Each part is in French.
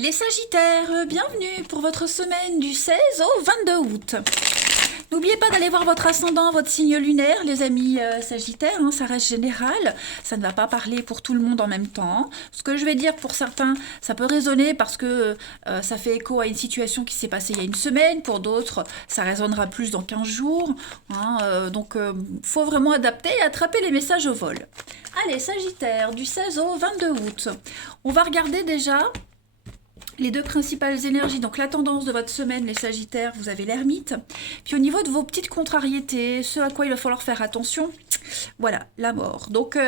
Les Sagittaires, bienvenue pour votre semaine du 16 au 22 août. N'oubliez pas d'aller voir votre ascendant, votre signe lunaire, les amis Sagittaires, ça reste général, ça ne va pas parler pour tout le monde en même temps. Ce que je vais dire pour certains, ça peut résonner parce que ça fait écho à une situation qui s'est passée il y a une semaine, pour d'autres, ça résonnera plus dans 15 jours. Donc, faut vraiment adapter et attraper les messages au vol. Allez, Sagittaire, du 16 au 22 août, on va regarder déjà les deux principales énergies, donc la tendance de votre semaine, les Sagittaires, vous avez l'ermite. Puis au niveau de vos petites contrariétés, ce à quoi il va falloir faire attention, voilà, la mort. Donc,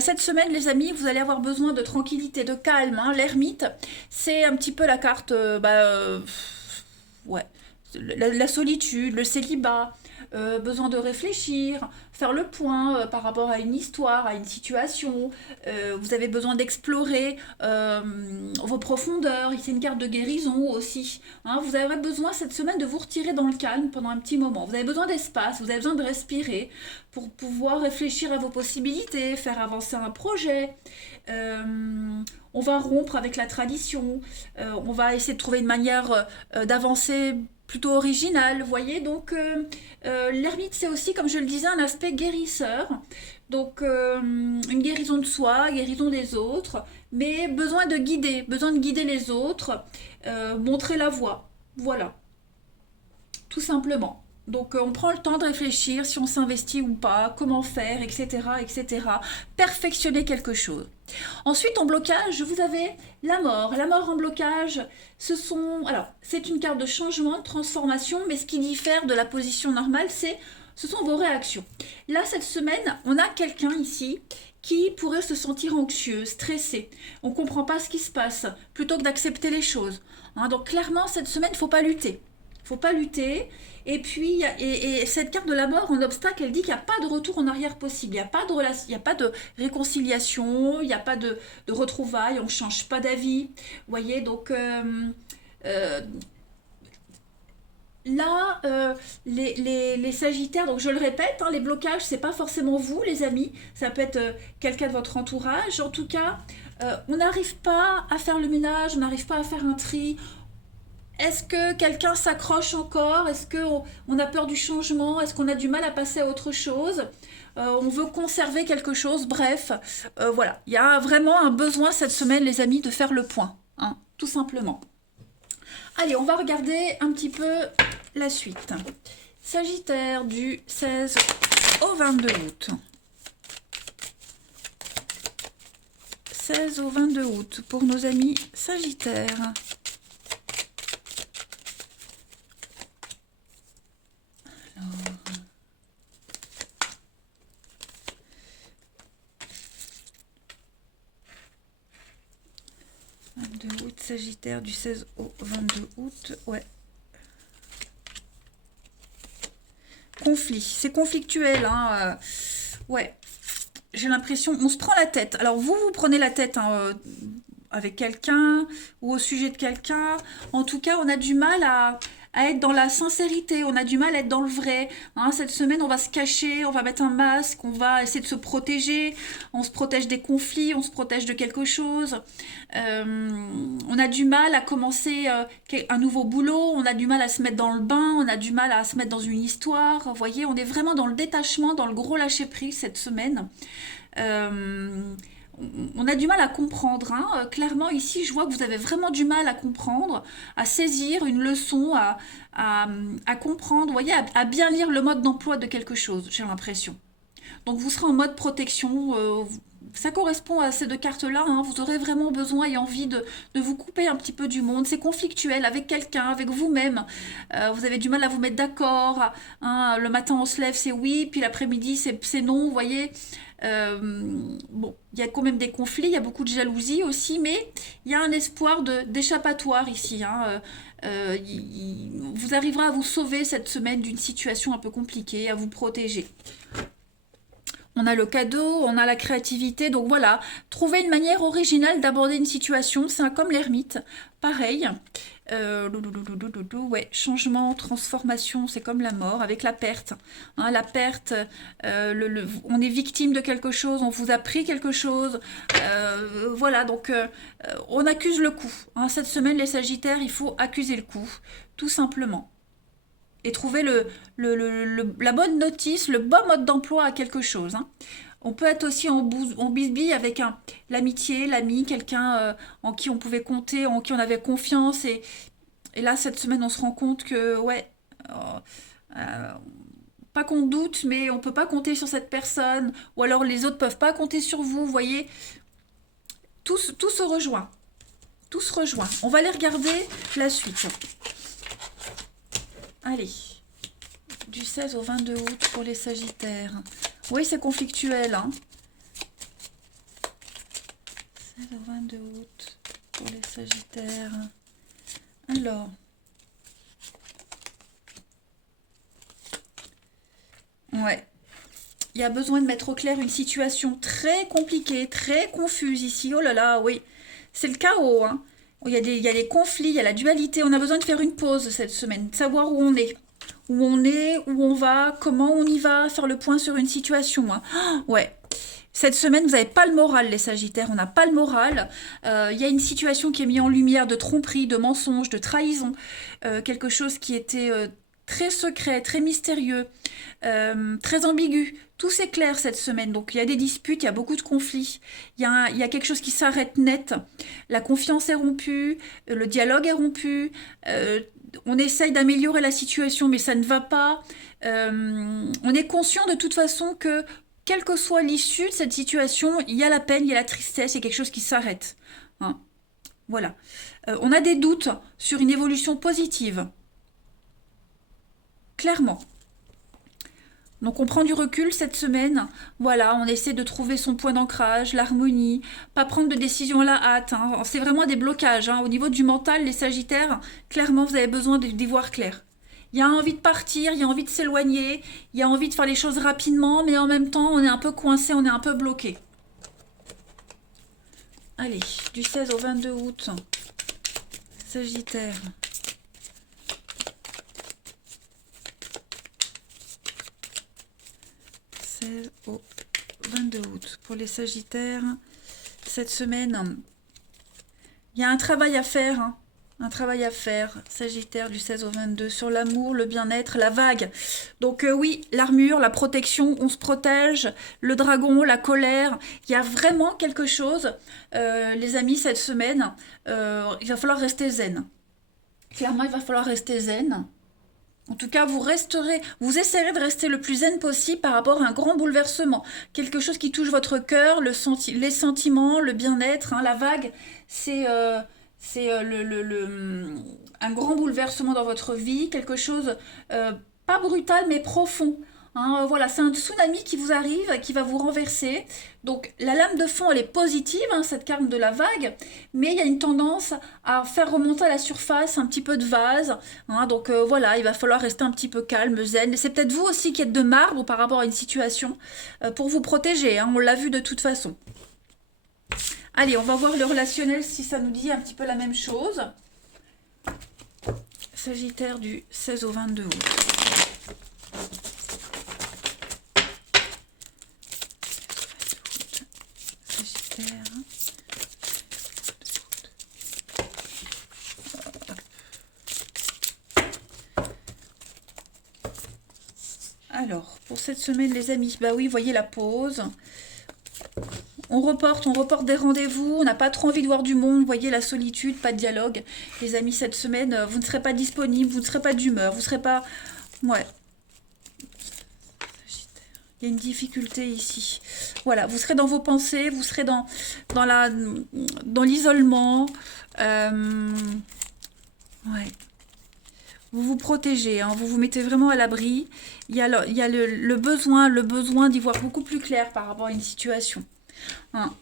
cette semaine, les amis, vous allez avoir besoin de tranquillité, de calme. L'ermite, c'est un petit peu la carte, ouais, la solitude, le célibat, besoin de réfléchir, faire le point par rapport à une histoire, à une situation. Vous avez besoin d'explorer vos profondeurs. C'est une carte de guérison aussi. Vous avez besoin cette semaine de vous retirer dans le calme pendant un petit moment. Vous avez besoin d'espace, vous avez besoin de respirer pour pouvoir réfléchir à vos possibilités, faire avancer un projet. On va rompre avec la tradition. On va essayer de trouver une manière d'avancer plutôt original, vous voyez. Donc l'ermite, c'est aussi, comme je le disais, un aspect guérisseur. Donc une guérison de soi, guérison des autres, mais besoin de guider les autres, montrer la voie, voilà, tout simplement. Donc on prend le temps de réfléchir si on s'investit ou pas, comment faire, etc., etc. Perfectionner quelque chose. Ensuite, en blocage, vous avez la mort. La mort en blocage, c'est une carte de changement, de transformation, mais ce qui diffère de la position normale, ce sont vos réactions. Là, cette semaine, on a quelqu'un ici qui pourrait se sentir anxieux, stressé. On ne comprend pas ce qui se passe, plutôt que d'accepter les choses. Donc clairement, cette semaine, il ne faut pas lutter. Il ne faut pas lutter. Et puis, et cette carte de la mort en obstacle, elle dit qu'il n'y a pas de retour en arrière possible. Il n'y a pas de relation, il n'y a pas de réconciliation, il n'y a pas de retrouvailles, on ne change pas d'avis. Vous voyez, donc là, les Sagittaires, donc je le répète, les blocages, c'est pas forcément vous, les amis. Ça peut être quelqu'un de votre entourage. En tout cas, on n'arrive pas à faire le ménage, on n'arrive pas à faire un tri. Est-ce que quelqu'un s'accroche encore? Est-ce qu'on a peur du changement? Est-ce qu'on a du mal à passer à autre chose? On veut conserver quelque chose? Bref, voilà. Il y a vraiment un besoin cette semaine, les amis, de faire le point, tout simplement. Allez, on va regarder un petit peu la suite. Sagittaire du 16 au 22 août. 16 au 22 août pour nos amis Sagittaires. Sagittaire du 16 au 22 août, ouais. Conflit, c'est conflictuel, ouais. J'ai l'impression, on se prend la tête. Alors vous prenez la tête avec quelqu'un ou au sujet de quelqu'un. En tout cas, on a du mal à être dans la sincérité, on a du mal à être dans le vrai. Cette semaine, on va se cacher, on va mettre un masque, on va essayer de se protéger, on se protège des conflits, on se protège de quelque chose. On a du mal à commencer un nouveau boulot, on a du mal à se mettre dans le bain, on a du mal à se mettre dans une histoire. Vous voyez, on est vraiment dans le détachement, dans le gros lâcher-prise cette semaine. On a du mal à comprendre. Clairement, ici, je vois que vous avez vraiment du mal à comprendre, à saisir une leçon, à comprendre, vous voyez, à bien lire le mode d'emploi de quelque chose, j'ai l'impression. Donc, vous serez en mode protection. Ça correspond à ces deux cartes-là. Vous aurez vraiment besoin et envie de vous couper un petit peu du monde. C'est conflictuel avec quelqu'un, avec vous-même. Vous avez du mal à vous mettre d'accord. Le matin, on se lève, c'est oui, puis l'après-midi, c'est non, vous voyez. Il y a quand même des conflits, il y a beaucoup de jalousie aussi, mais il y a un espoir d'échappatoire ici. Vous arriverez à vous sauver cette semaine d'une situation un peu compliquée, à vous protéger. On a le cadeau, on a la créativité. Donc voilà, trouver une manière originale d'aborder une situation, c'est comme l'ermite. Pareil. Ouais, changement, transformation, c'est comme la mort avec la perte. Hein, la perte, on est victime de quelque chose, on vous a pris quelque chose. Voilà, donc on accuse le coup. Hein, cette semaine, les Sagittaires, il faut accuser le coup, tout simplement. Et trouver la bonne notice, le bon mode d'emploi à quelque chose. Hein. On peut être aussi en bisbille avec l'amitié, l'ami, quelqu'un en qui on pouvait compter, en qui on avait confiance. Et là, cette semaine, on se rend compte que, ouais, euh, euh, pas qu'on doute, mais on peut pas compter sur cette personne. Ou alors les autres peuvent pas compter sur vous. Vous voyez, tout se rejoint. Tout se rejoint. On va aller regarder la suite. Allez, du 16 au 22 août pour les Sagittaires. Oui, c'est conflictuel. Hein. 16 au 22 août pour les Sagittaires. Alors. Ouais. Il y a besoin de mettre au clair une situation très compliquée, très confuse ici. Oh là là, oui. C'est le chaos. Hein. Il y a des conflits, il y a la dualité. On a besoin de faire une pause cette semaine, de savoir où on est. Où on est, où on va, comment on y va, faire le point sur une situation. Hein. Ouais. Cette semaine, vous n'avez pas le moral, les Sagittaires. On n'a pas le moral. Il y a une situation qui est mise en lumière de tromperie, de mensonge, de trahison. Quelque chose qui était très secret, très mystérieux, très ambigu. Tout s'éclaire cette semaine. Donc il y a des disputes, il y a beaucoup de conflits. Il y a quelque chose qui s'arrête net. La confiance est rompue, le dialogue est rompu. On essaye d'améliorer la situation, mais ça ne va pas. On est conscient de toute façon que quelle que soit l'issue de cette situation, il y a la peine, il y a la tristesse, il y a quelque chose qui s'arrête. Hein. Voilà. On a des doutes sur une évolution positive. Clairement. Donc on prend du recul cette semaine. Voilà, on essaie de trouver son point d'ancrage, l'harmonie, pas prendre de décision à la hâte. Hein. C'est vraiment des blocages. Hein. Au niveau du mental, les Sagittaires, clairement, vous avez besoin d'y voir clair. Il y a envie de partir, il y a envie de s'éloigner, il y a envie de faire les choses rapidement, mais en même temps, on est un peu coincé, on est un peu bloqué. Allez, du 16 au 22 août, Sagittaire. Au 22 août pour les Sagittaires. Cette semaine, il y a un travail à faire. Hein. Un travail à faire, Sagittaire du 16 au 22, sur l'amour, le bien-être, la vague. Donc oui, l'armure, la protection, on se protège, le dragon, la colère. Il y a vraiment quelque chose, les amis, cette semaine. Il va falloir rester zen. Clairement, il va falloir rester zen. En tout cas, vous essayerez de rester le plus zen possible par rapport à un grand bouleversement. Quelque chose qui touche votre cœur, les sentiments, le bien-être. Hein, la vague, c'est un grand bouleversement dans votre vie. Quelque chose, pas brutal, mais profond. Hein, voilà, c'est un tsunami qui vous arrive, qui va vous renverser. Donc la lame de fond, elle est positive, hein, cette carte de la vague, mais il y a une tendance à faire remonter à la surface un petit peu de vase. Hein, donc voilà, il va falloir rester un petit peu calme, zen. C'est peut-être vous aussi qui êtes de marbre par rapport à une situation pour vous protéger. Hein, on l'a vu de toute façon. Allez, on va voir le relationnel si ça nous dit un petit peu la même chose. Sagittaire du 16 au 22 août. Alors, pour cette semaine, les amis, bah oui, voyez la pause. On reporte des rendez-vous, on n'a pas trop envie de voir du monde, vous voyez la solitude, pas de dialogue. Les amis, cette semaine, vous ne serez pas disponible, vous ne serez pas d'humeur, vous ne serez pas... Ouais. Il y a une difficulté ici. Voilà, vous serez dans vos pensées, vous serez dans l'isolement. Ouais. Vous vous protégez, hein, vous vous mettez vraiment à l'abri. Il y a le besoin d'y voir beaucoup plus clair par rapport à une situation. Hein.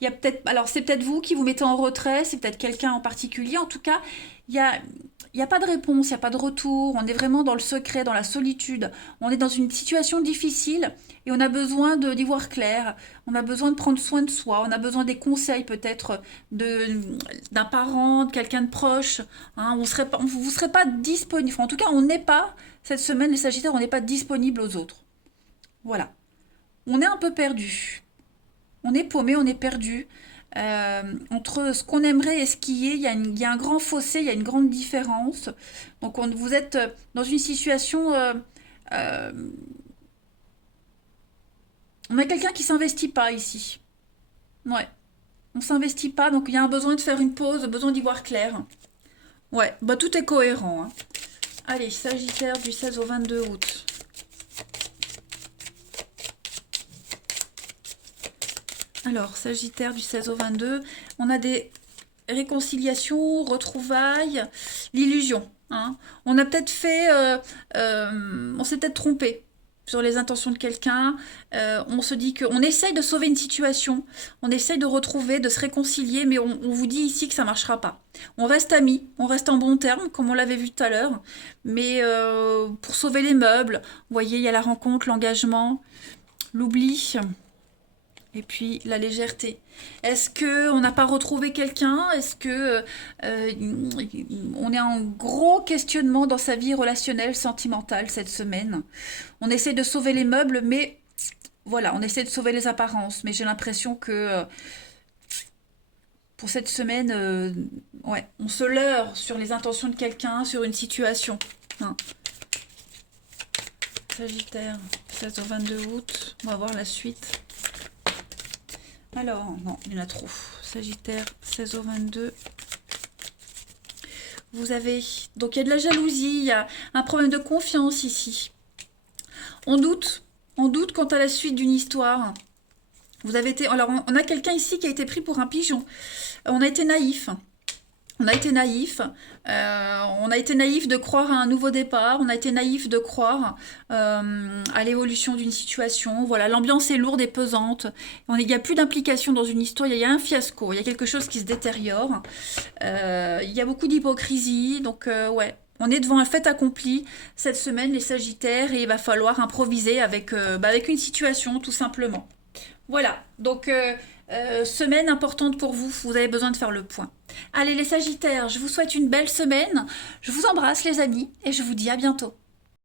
Il y a peut-être, alors c'est peut-être vous qui vous mettez en retrait, c'est peut-être quelqu'un en particulier. En tout cas, il y a il n'y a pas de réponse, il n'y a pas de retour, on est vraiment dans le secret, dans la solitude, on est dans une situation difficile et on a besoin d'y voir clair, on a besoin de prendre soin de soi, on a besoin des conseils peut-être d'un parent, de quelqu'un de proche, hein, vous ne serez pas disponible, enfin, en tout cas on n'est pas, cette semaine les Sagittaires, on n'est pas disponible aux autres. Voilà, on est un peu perdu, on est paumé, on est perdu. Entre ce qu'on aimerait et ce qui est, il y a un grand fossé, il y a une grande différence. Donc vous êtes dans une situation... euh, on a quelqu'un qui s'investit pas ici. Ouais, on s'investit pas, donc il y a un besoin de faire une pause, besoin d'y voir clair. Ouais, bah tout est cohérent, hein. Allez, Sagittaire du 16 au 22 août. Alors, Sagittaire du 16 au 22, on a des réconciliations, retrouvailles, l'illusion, hein. On a peut-être fait, on s'est peut-être trompé sur les intentions de quelqu'un. On se dit qu'on essaye de sauver une situation, on essaye de retrouver, de se réconcilier, mais on vous dit ici que ça ne marchera pas. On reste amis, on reste en bons termes, comme on l'avait vu tout à l'heure, mais pour sauver les meubles, vous voyez, il y a la rencontre, l'engagement, l'oubli. Et puis la légèreté. Est-ce que on n'a pas retrouvé quelqu'un? Est-ce que on est en gros questionnement dans sa vie relationnelle, sentimentale cette semaine? On essaie de sauver les meubles, mais voilà, on essaie de sauver les apparences. Mais j'ai l'impression que pour cette semaine, ouais, on se leurre sur les intentions de quelqu'un, sur une situation, hein. Sagittaire, 16 au 22 août. On va voir la suite. Alors, non, il y en a trop. Sagittaire, 16 au 22. Vous avez... Donc, il y a de la jalousie, il y a un problème de confiance ici. On doute quant à la suite d'une histoire. Vous avez été... Alors, on a quelqu'un ici qui a été pris pour un pigeon. On a été naïf. On a été naïf. On a été naïf de croire à un nouveau départ. On a été naïf de croire à l'évolution d'une situation. Voilà, l'ambiance est lourde et pesante. Il n'y a plus d'implication dans une histoire. Il y a un fiasco. Il y a quelque chose qui se détériore. Il y a beaucoup d'hypocrisie. Donc, ouais. On est devant un fait accompli cette semaine, les Sagittaires, et il va falloir improviser avec une situation, tout simplement. Voilà, donc semaine importante pour vous, vous avez besoin de faire le point. Allez les Sagittaires, je vous souhaite une belle semaine, je vous embrasse les amis, et je vous dis à bientôt.